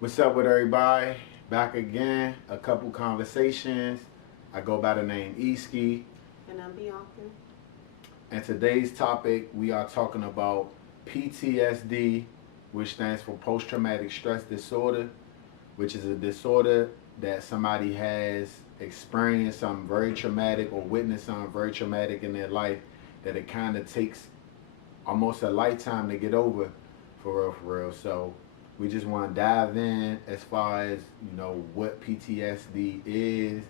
What's up with everybody? Back again, a couple conversations. I go by the name Eski. And I'm Bianca. And today's topic, we are talking about PTSD, which stands for post-traumatic stress disorder, which is a disorder that somebody has experienced something very traumatic or witnessed something very traumatic in their life that it kind of takes almost a lifetime to get over, for real, for real. So we just want to dive in as far as, what PTSD is,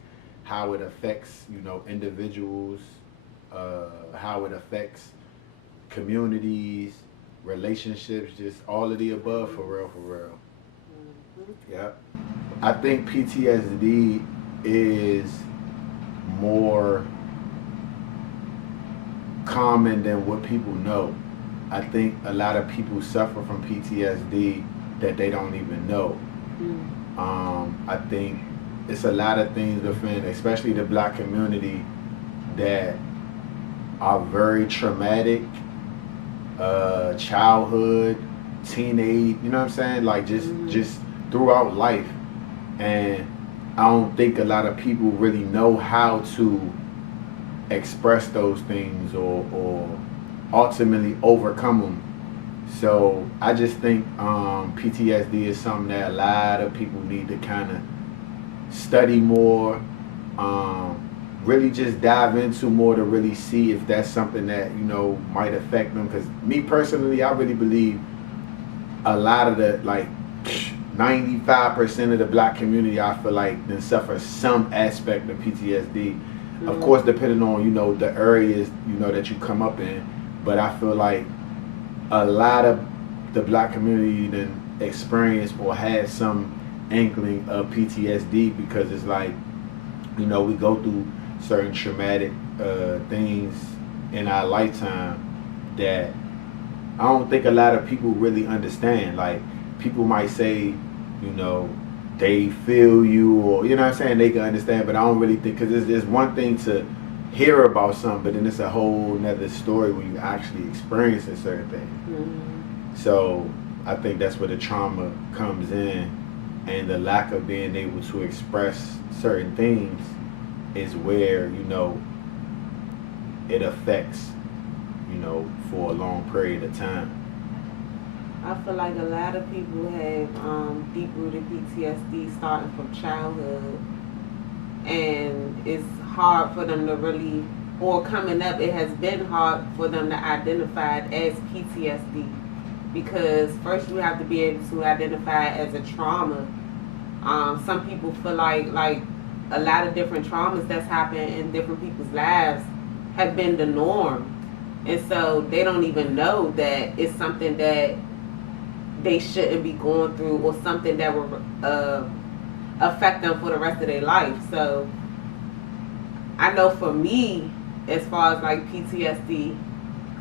how it affects, individuals, how it affects communities, relationships, just all of the above, for real, for real. Yeah. I think PTSD is more common than what people know. I think a lot of people suffer from PTSD that they don't even know. I think it's a lot of things within, especially the black community, that are very traumatic. Childhood, teenage, you know what I'm saying? Like just throughout life. And I don't think a lot of people really know how to express those things or ultimately overcome them. So I just think PTSD is something that a lot of people need to kind of study more, really just dive into more to really see if that's something that, might affect them. Because me personally, I really believe a lot of the, 95% of the black community, I feel like, then suffer some aspect of PTSD. Of course, depending on, the areas, that you come up in. But I feel like a lot of the black community then experience or had some inkling of PTSD because it's like, we go through certain traumatic things in our lifetime that I don't think a lot of people really understand. Like, people might say, they feel you, or, what I'm saying, they can understand, but I don't really think, because there's one thing to hear about something, but then it's a whole nother story when you actually experience a certain thing. So I think that's where the trauma comes in, and the lack of being able to express certain things is where, it affects, for a long period of time. I feel like a lot of people have deep-rooted PTSD starting from childhood, and it's hard for them to really, or coming up, it has been hard for them to identify it as PTSD, because first you have to be able to identify it as a trauma. Some people feel like a lot of different traumas that's happened in different people's lives have been the norm, and so they don't even know that it's something that they shouldn't be going through, or something that will affect them for the rest of their life. So I know for me, as far as like PTSD,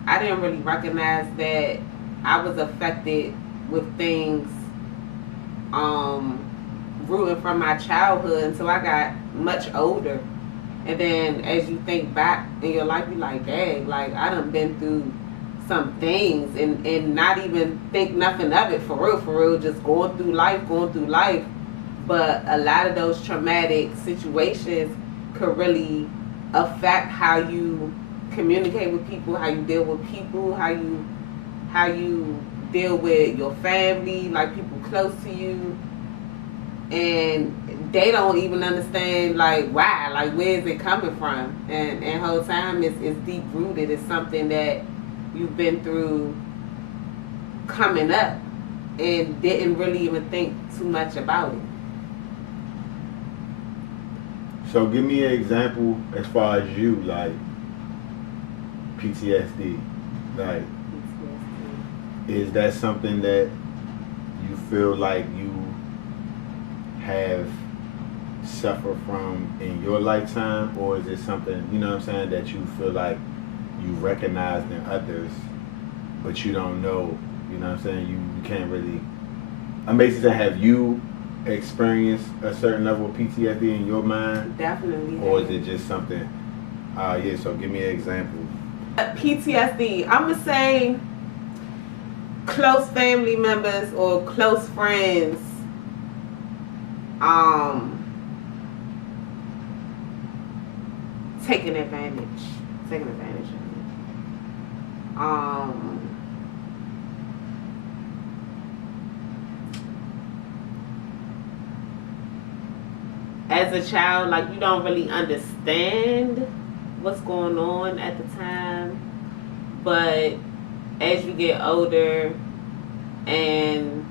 I didn't really recognize that I was affected with things rooting from my childhood until I got much older. And then as you think back in your life, you're like, dang, like I done been through some things and not even think nothing of it, for real, just going through life. But a lot of those traumatic situations could really affect how you communicate with people, how you deal with people, how you deal with your family, like people close to you, and they don't even understand like why, like where is it coming from, and whole time it's deep rooted. It's something that you've been through coming up and didn't really even think too much about it. So give me an example as far as you, like, PTSD. Like, is that something that you feel like you have suffered from in your lifetime, or is it something, that you feel like you recognize in others, but you don't know, you can't really, I'm basically saying, have you experienced a certain level of PTSD in your mind? Definitely. Or is it just something, so give me an example. PTSD, I'm going to say close family members or close friends um, taking advantage of it. As a child, like, you don't really understand what's going on at the time, but as you get older and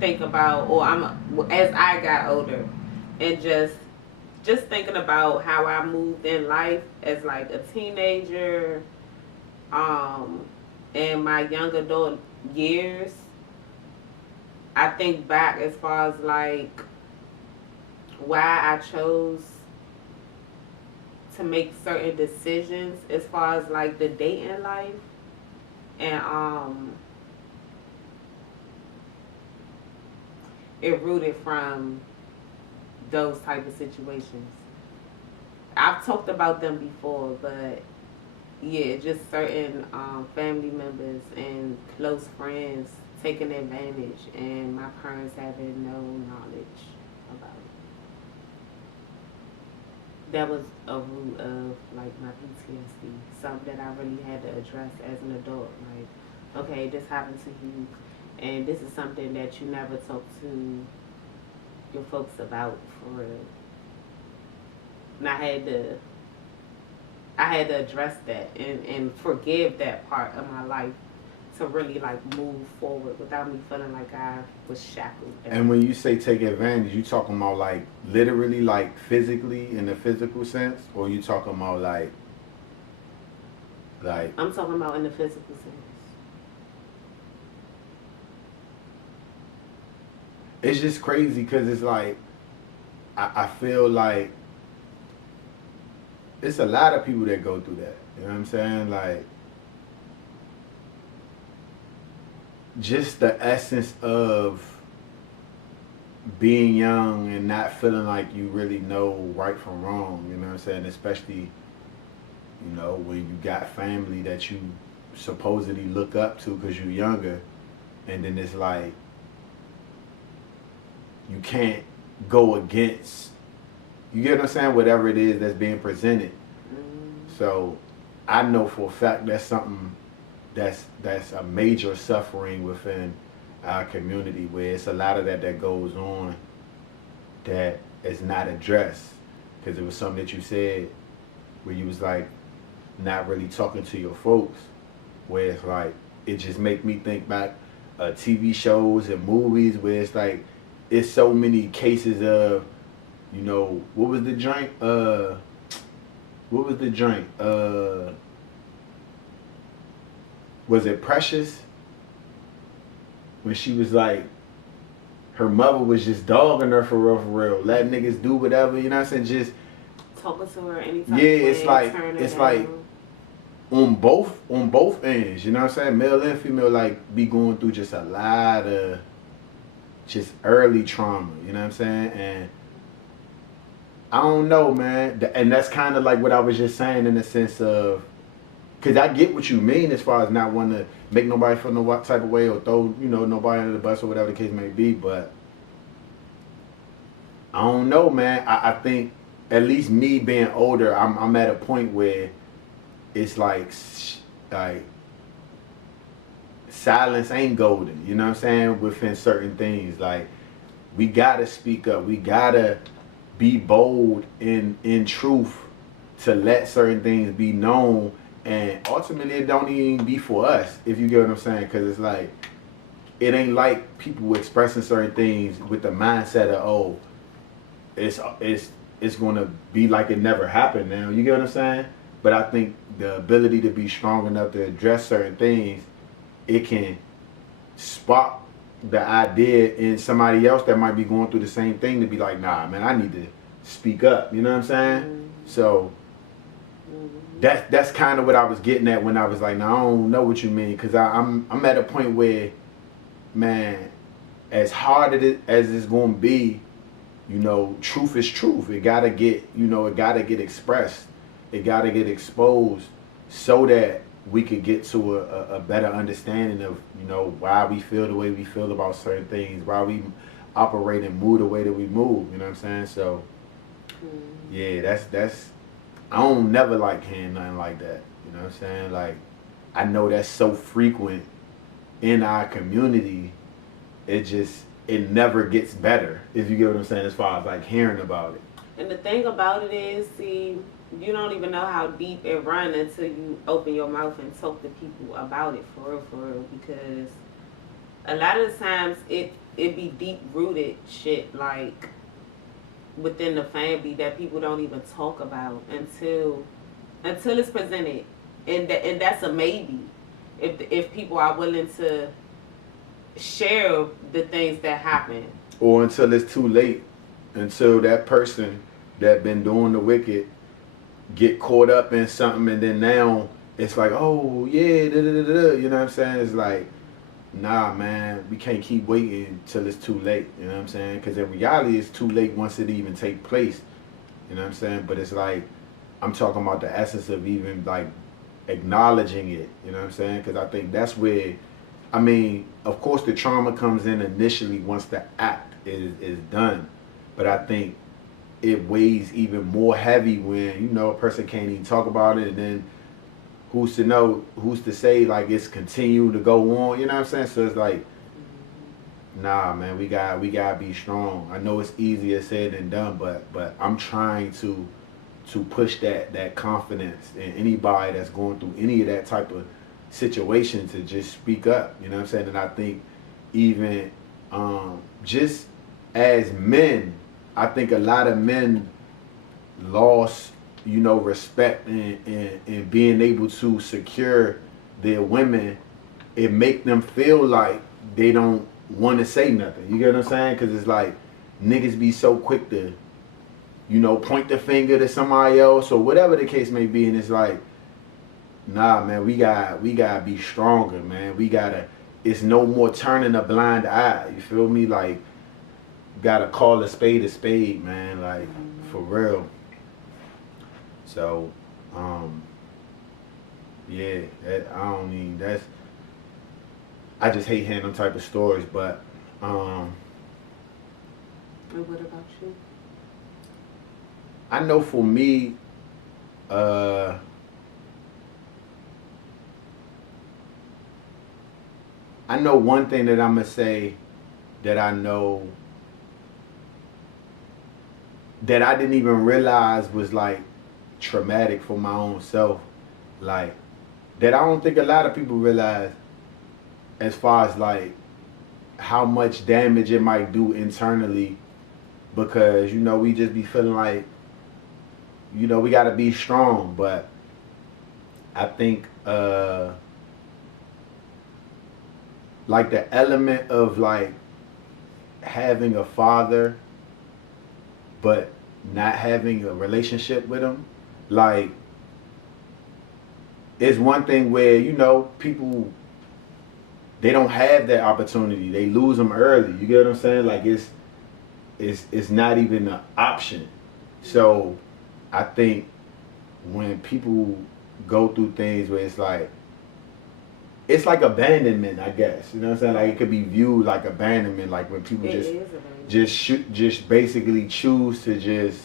think about, as I got older, and just thinking about how I moved in life as like a teenager, in my young adult years, I think back as far as like why I chose to make certain decisions as far as like the dating life, and it rooted from those type of situations. I've talked about them before, but yeah, just certain family members and close friends taking advantage, and my parents having no knowledge about it. That was a root of like my PTSD, something that I really had to address as an adult. Like, okay, this happened to you, and this is something that you never talk to your folks about for real. And I had to address that and forgive that part of my life to really like move forward without me feeling like I was shackled down. And when you say take advantage, you talking about like literally, like physically, in the physical sense, or you talking about like I'm talking about in the physical sense. It's just crazy because it's like I feel like it's a lot of people that go through that. You know what I'm saying? Like, just the essence of being young and not feeling like you really know right from wrong. You know what I'm saying? Especially, you know, when you got family that you supposedly look up to because you're younger, and then it's like you can't go against, you get what I'm saying, whatever it is that's being presented. So I know for a fact that's something that's a major suffering within our community, where it's a lot of that goes on that is not addressed. Because it was something that you said where you was like not really talking to your folks, where it's like it just make me think back TV shows and movies where it's like it's so many cases of, you know, what was the joint? Was it Precious? When she was like, her mother was just dogging her for real, letting niggas do whatever, you know what I'm saying? Just talking to her anytime. Yeah, it's like on both ends, you know what I'm saying? Male and female like be going through just a lot of just early trauma, you know what I'm saying? And I don't know, man. And that's kind of like what I was just saying in the sense of, because I get what you mean as far as not wanting to make nobody feel no type of way or throw, you know, nobody under the bus or whatever the case may be. But I don't know, man. I think at least me being older, I'm at a point where it's like silence ain't golden. You know what I'm saying? Within certain things, like we gotta speak up. We gotta be bold in truth to let certain things be known, and ultimately it don't even be for us, if you get what I'm saying, because it's like it ain't like people expressing certain things with the mindset of, oh, it's gonna be like it never happened now, you get what I'm saying? But I think the ability to be strong enough to address certain things, it can spark the idea in somebody else that might be going through the same thing to be like, nah, man, I need to speak up. You know what I'm saying? Mm-hmm. So that's kind of what I was getting at when I was like, no, I don't know what you mean, because I'm at a point where, man, as hard as it's going to be, you know, truth is truth. It gotta get, you know, it gotta get expressed. It gotta get exposed so that we could get to a better understanding of, you know, why we feel the way we feel about certain things, why we operate and move the way that we move. You know what I'm saying? So yeah, that's I don't never like hearing nothing like that. You know what I'm saying? Like I know that's so frequent in our community. It never gets better, if you get what I'm saying, as far as like hearing about it. And the thing about it is, see, you don't even know how deep it runs until you open your mouth and talk to people about it for real, because a lot of the times it be deep rooted shit like within the family that people don't even talk about until it's presented, and that's a maybe if people are willing to share the things that happen, or until it's too late, until that person that been doing the wicked get caught up in something, and then now it's like, oh yeah, da, da, da, da. You know what I'm saying? It's like, nah, man, we can't keep waiting till it's too late. You know what I'm saying? Because in reality, it's too late once it even take place. You know what I'm saying? But it's like, I'm talking about the essence of even like acknowledging it. You know what I'm saying? Because I think that's where, I mean, of course, the trauma comes in initially once the act is done, but I think it weighs even more heavy when, you know, a person can't even talk about it, and then who's to say like it's continue to go on, you know what I'm saying? So it's like, nah, man, we gotta be strong. I know it's easier said than done, but I'm trying to push that confidence in anybody that's going through any of that type of situation to just speak up, you know what I'm saying? And I think even just as men, I think a lot of men lost, you know, respect and being able to secure their women. It make them feel like they don't want to say nothing. You get what I'm saying? Because it's like niggas be so quick to, you know, point the finger to somebody else or whatever the case may be, and it's like, nah, man, we gotta be stronger, man. It's no more turning a blind eye. You feel me? Like, gotta call a spade, man. Like, for real. So, yeah, I just hate hearing them type of stories, but, And what about you? I know for me, I know one thing that I'm gonna say that I know that I didn't even realize was like traumatic for my own self, like that I don't think a lot of people realize, as far as like how much damage it might do internally, because, you know, we just be feeling like, you know, we gotta be strong, but I think like the element of like having a father but not having a relationship with him, like, it's one thing where, you know, people, they don't have that opportunity, they lose them early, you get what I'm saying? Like, it's not even an option. So I think when people go through things where it's like abandonment, I guess. You know what I'm saying? Like, it could be viewed like abandonment, like when people just basically choose to just,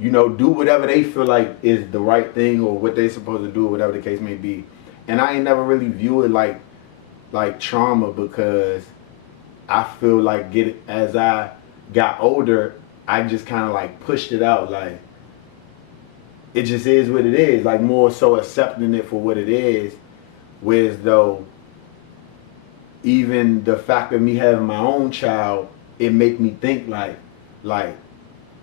you know, do whatever they feel like is the right thing or what they're supposed to do, whatever the case may be. And I ain't never really view it like trauma, because I feel like as I got older, I just kind of like pushed it out, like, it just is what it is, like more so accepting it for what it is. Whereas though, even the fact of me having my own child, it make me think like,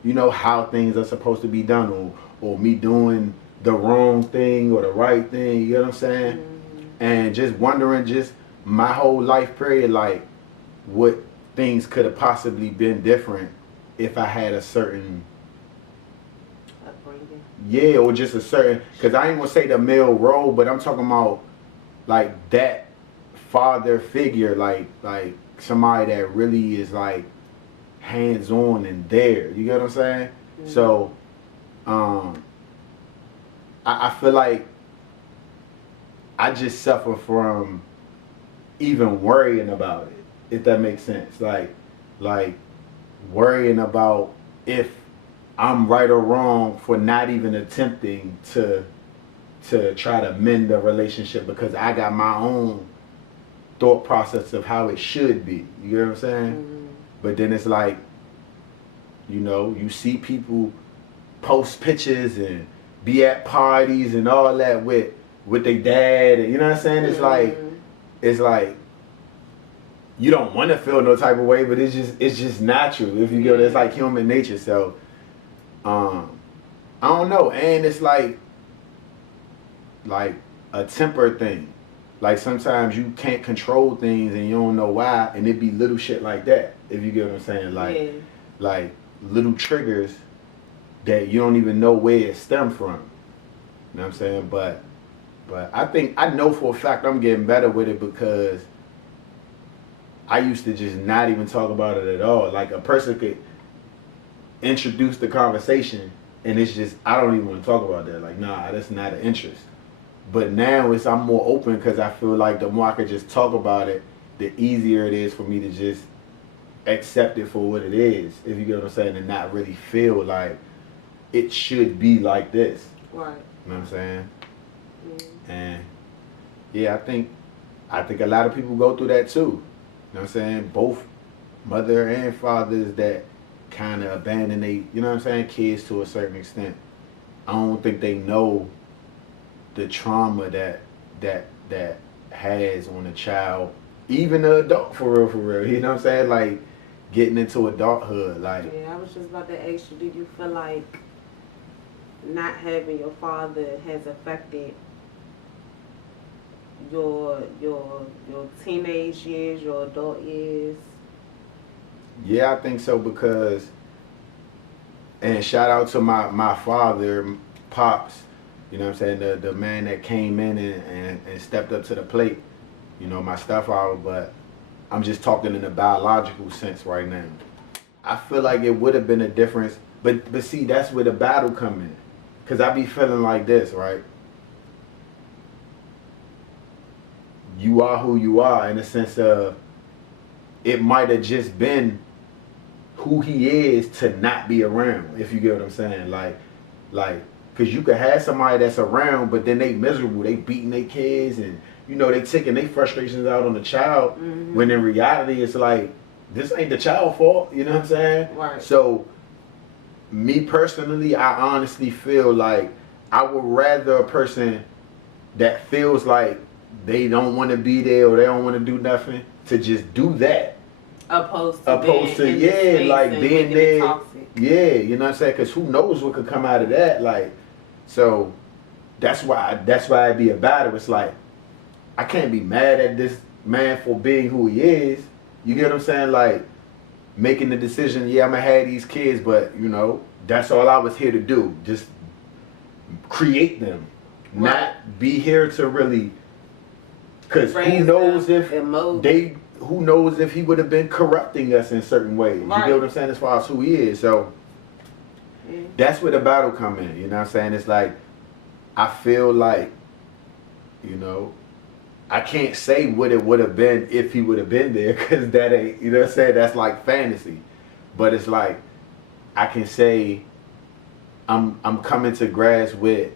you know, how things are supposed to be done, or me doing the wrong thing or the right thing, you know what I'm saying? Mm-hmm. And just wondering, just my whole life period, like, what things could have possibly been different if I had a certain, yeah, or just a certain, because I ain't gonna say the male role, but I'm talking about like that father figure, like somebody that really is like hands-on and there, you get what I'm saying? Mm-hmm. So I feel like I just suffer from even worrying about it. if that makes sense. Like worrying about if I'm right or wrong for not even attempting to try to mend the relationship because I got my own thought process of how it should be. You know what I'm saying? Mm-hmm. But then it's like, you know, you see people post pictures and be at parties and all that with their dad, and you know what I'm saying? It's like you don't want to feel no type of way, but it's just natural. If you go, it's like human nature. So, I don't know, and it's like a temper thing. Like sometimes you can't control things and you don't know why, and it be little shit like that. If you get what I'm saying, like little triggers that you don't even know where it stemmed from. You know what I'm saying? But I know for a fact I'm getting better with it because I used to just not even talk about it at all. Like a person could introduce the conversation and it's just, I don't even want to talk about that. Like, nah, that's not an interest. But now I'm more open because I feel like the more I could just talk about it, the easier it is for me to just accept it for what it is, if you get what I'm saying, and not really feel like it should be like this. Right. You know what I'm saying? Mm-hmm. And yeah, I think a lot of people go through that too. You know what I'm saying? Both mother and fathers that kind of abandon they, you know what I'm saying, kids to a certain extent. I don't think they know the trauma that has on a child, even an adult, for real. You know what I'm saying? Like getting into adulthood, like. Yeah, I was just about to ask you, did you feel like not having your father has affected your teenage years, your adult years? Yeah, I think so because, and shout out to my father, Pops, you know what I'm saying, the man that came in and stepped up to the plate, you know, my stepfather, but I'm just talking in a biological sense right now. I feel like it would have been a difference, but see, that's where the battle come in. Because I be feeling like this, right? You are who you are in the sense of it might have just been who he is to not be around, if you get what I'm saying. Like, because you could have somebody that's around, but then they miserable, they beating their kids, and, you know, they taking their frustrations out on the child, mm-hmm. when in reality, it's like, this ain't the child's fault, you know what I'm saying? Right. So, me personally, I honestly feel like I would rather a person that feels like they don't want to be there or they don't want to do nothing to just do that. Opposed to yeah, like being there. Yeah, you know what I'm saying? Because who knows what could come out of that? Like, so that's why it'd be a battle. It's like I can't be mad at this man for being who he is. You get what I'm saying? Like making the decision. Yeah, I'm gonna have these kids, but you know that's all I was here to do. Just create them, right. Not be here to really. Because who knows who knows if he would have been corrupting us in certain ways. Right. You get what I'm saying, as far as who he is. So that's where the battle come in. You know what I'm saying? It's like I feel like, you know, I can't say what it would have been if he would have been there, because that ain't, you know what I'm saying, that's like fantasy. But it's like I can say I'm coming to grasp with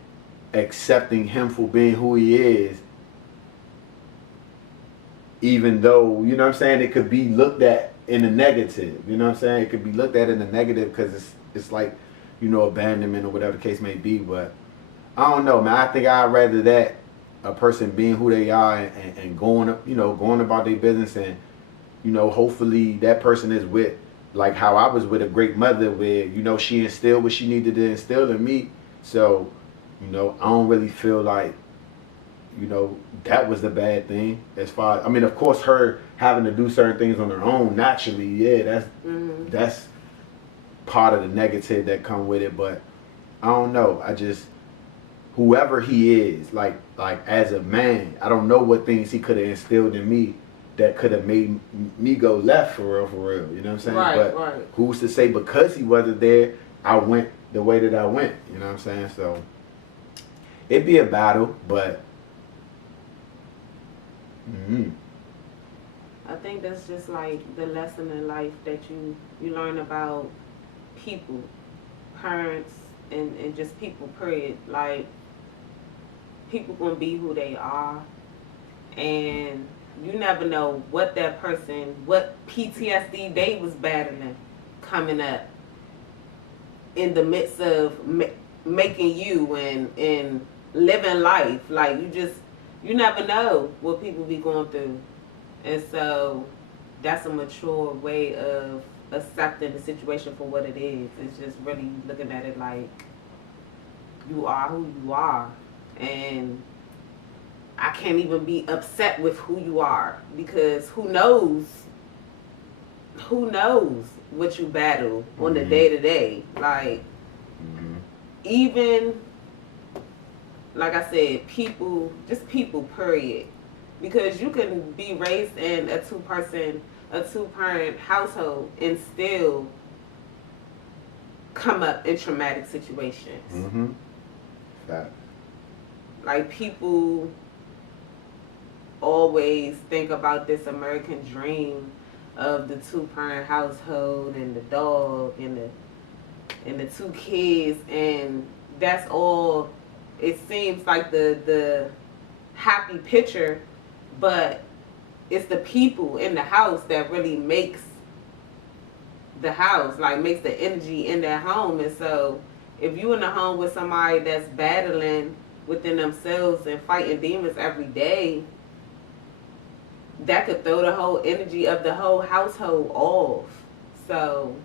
accepting him for being who he is. Even though, you know what I'm saying, it could be looked at in a negative. You know what I'm saying? It could be looked at in a negative because it's like, you know, abandonment or whatever the case may be. But I don't know, man. I think I'd rather that a person being who they are and going up, you know, going about their business, and, you know, hopefully that person is with, like how I was with a great mother where, you know, she instilled what she needed to instill in me. So, you know, I don't really feel like, you know, that was the bad thing as far as, I mean, of course, her having to do certain things on her own naturally, yeah, that's part of the negative that come with it. But I don't know. I just, whoever he is, like as a man, I don't know what things he could have instilled in me that could have made me go left for real. You know what I'm saying? Right, but right. Who's to say because he wasn't there, I went the way that I went. You know what I'm saying? So it'd be a battle, but. I think that's just like the lesson in life that you learn about people, parents, and just people, period. Like, people gonna be who they are, and you never know what that person, what PTSD they was battling coming up in the midst of making you and living life. Like, you never know what people be going through. And so that's a mature way of accepting the situation for what it is. It's just really looking at it like you are who you are. And I can't even be upset with who you are, because who knows what you battle on the day to day. Like, even, like I said, people, just people, period. Because you can be raised in a two-parent household and still come up in traumatic situations. Fact. Like, people always think about this American dream of the two-parent household and the dog and the two kids, and that's all. It seems like the happy picture, but it's the people in the house that really makes the house, like makes the energy in that home. And so if you in a home with somebody that's battling within themselves and fighting demons every day, that could throw the whole energy of the whole household off. So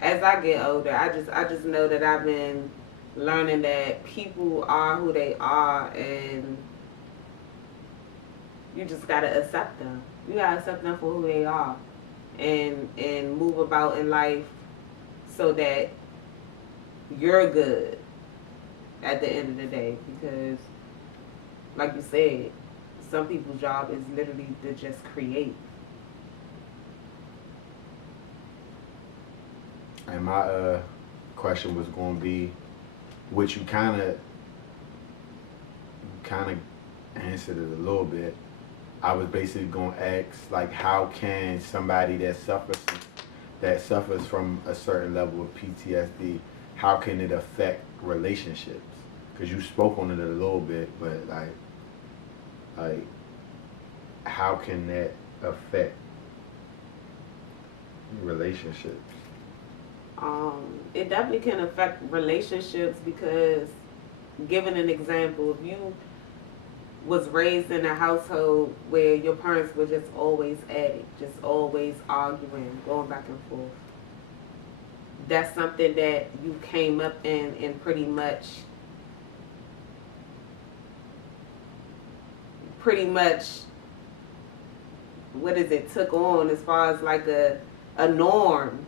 as I get older, I just know that I've been learning that people are who they are, and you just gotta accept them. You gotta accept them for who they are, and move about in life so that you're good at the end of the day. Because, like you said, some people's job is literally to just create. And my question was going to be, which you kind of answered it a little bit. I was basically going to ask, like, how can somebody that suffers from a certain level of PTSD, how can it affect relationships? Because you spoke on it a little bit, but like how can that affect relationships? It definitely can affect relationships, because, giving an example, if you was raised in a household where your parents were just always at it, just always arguing, going back and forth, that's something that you came up in and pretty much took on as far as like a norm.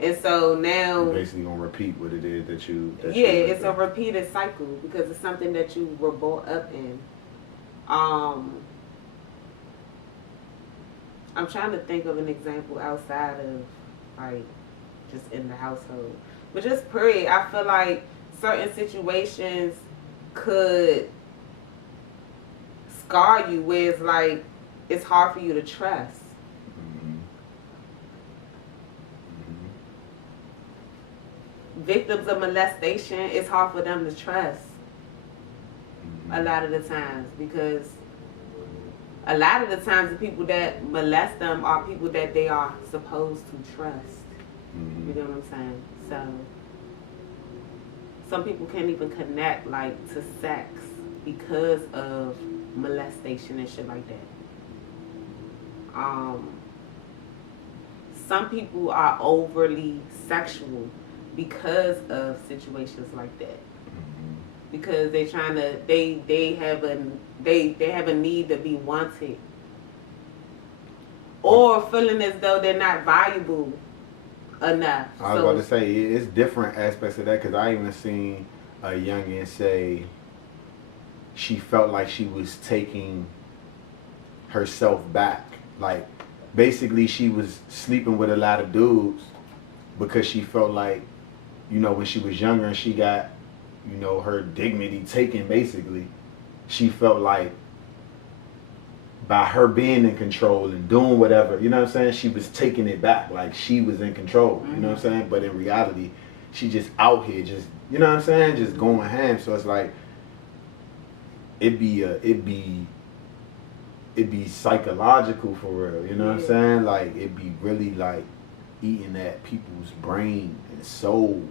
And so now you're basically gonna repeat what it is that it's a repeated cycle, because it's something that you were brought up in. I'm trying to think of an example outside of, like, just in the household, but just period. I feel like certain situations could scar you, where it's like it's hard for you to trust. Victims of molestation, it's hard for them to trust a lot of the times, because a lot of the times the people that molest them are people that they are supposed to trust. You know what I'm saying? So some people can't even connect, like, to sex because of molestation and shit like that. Some people are overly sexual because of situations like that, because they trying to they have a need to be wanted, or feeling as though they're not valuable enough. I was about to say, it's different aspects of that, because I even seen a youngin say she felt like she was taking herself back. Like, basically she was sleeping with a lot of dudes because she felt like, you know, when she was younger and she got, you know, her dignity taken, basically, she felt like by her being in control and doing whatever, you know what I'm saying? She was taking it back, like she was in control, you know what I'm saying? But in reality, she just out here, just, you know what I'm saying? Just going ham. So it's like, it be psychological for real, you know what I'm saying? Like, it be really like eating at people's brain and soul.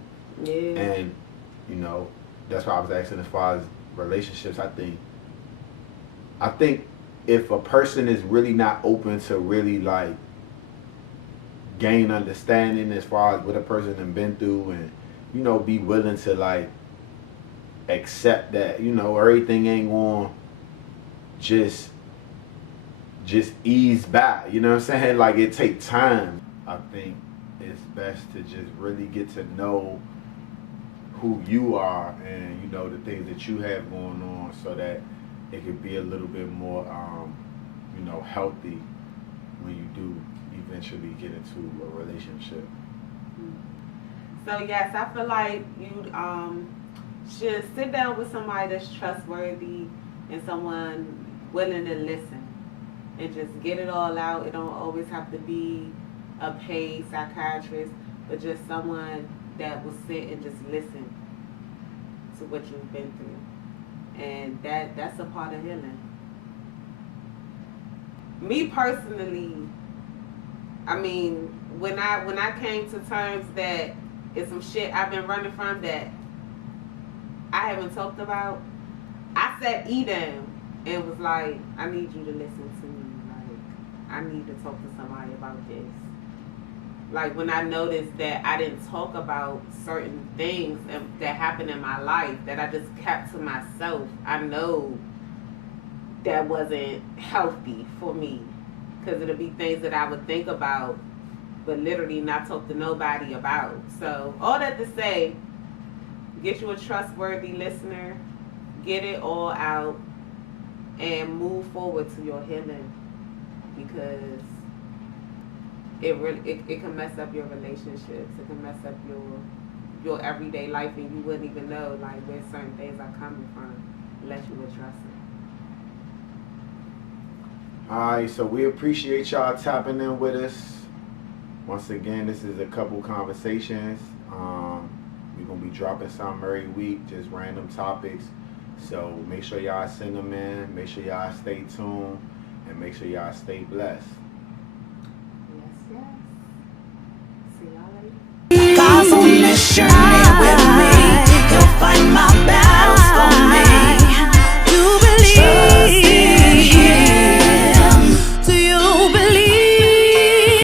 Yeah. And, you know, that's why I was asking as far as relationships. I think if a person is really not open to really like gain understanding as far as what a person has been through, and, you know, be willing to like accept that, you know, everything ain't going just ease by, you know what I'm saying? Like, it take time. I think it's best to just really get to know who you are and, you know, the things that you have going on, so that it could be a little bit more, you know, healthy when you do eventually get into a relationship. So yes, I feel like you should sit down with somebody that's trustworthy and someone willing to listen and just get it all out. It don't always have to be a paid psychiatrist, but just someone that will sit and just listen to what you've been through. And that's a part of healing. Me personally, I mean, when I came to terms that it's some shit I've been running from that I haven't talked about, I sat E down and was like, I need you to listen to me. Like, I need to talk to somebody about this. Like, when I noticed that I didn't talk about certain things that happened in my life, that I just kept to myself, I know that wasn't healthy for me. Because it'll be things that I would think about, but literally not talk to nobody about. So, all that to say, get you a trustworthy listener, get it all out, and move forward to your healing. Because it can mess up your relationships. It can mess up your everyday life, and you wouldn't even know like where certain things are coming from unless you address it. Alright, so we appreciate y'all tapping in with us. Once again, this is a couple conversations. We're gonna be dropping some every week, just random topics. So make sure y'all send them in, make sure y'all stay tuned, and make sure y'all stay blessed. Yes. See y'all later.